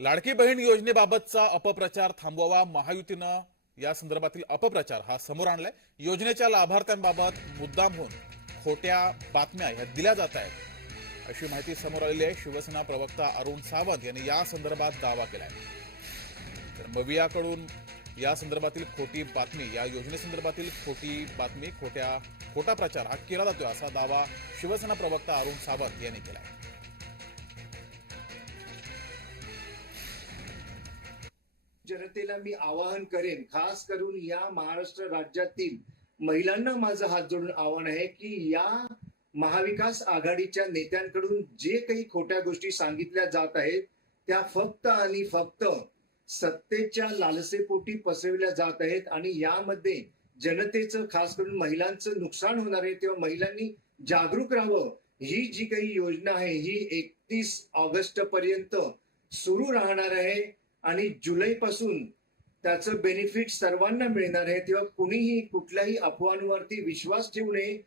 लाडकी बहीण योजनेबाबतचा अपप्रचार थांबवावा महायुतीनं या संदर्भातील अपप्रचार हा समोर आणलाय. योजनेच्या लाभार्थ्यांबाबत मुद्दाम होऊन खोट्या बातम्या ह्या दिल्या जात आहेत अशी माहिती समोर आलेली आहे. शिवसेना प्रवक्ता अरुण सावंत यांनी या संदर्भात दावा केलाय. तर मवियाकडून या संदर्भातील खोटी बातमी या योजनेसंदर्भातील खोटी बातमी खोट्या खोटा प्रचार हा केला जातोय असा दावा शिवसेना प्रवक्ता अरुण सावंत यांनी केलाय. जनतेला मी आवाहन करेन खास करून या महाराष्ट्र राज्यातील महिलांना माझं हात जोडून आव्हान आहे की या महाविकास आघाडीच्या नेत्यांकडून जे काही खोट्या गोष्टी सांगितल्या जात आहेत त्या फक्त आणि फक्त सत्तेच्या लालसेपोटी पसरविल्या जात आहेत आणि यामध्ये जनतेचं खास करून महिलांचं नुकसान होणार आहे तेव्हा महिलांनी जागरूक राहावं. ही जी काही योजना आहे ही एकतीस ऑगस्ट पर्यंत सुरू राहणार आहे. आणि जुलै पासून त्याचं बेनिफिट सर्वांना मिळणार आहे तेव्हा कुणीही कुठल्याही अफवांवरती विश्वास ठेवू नये.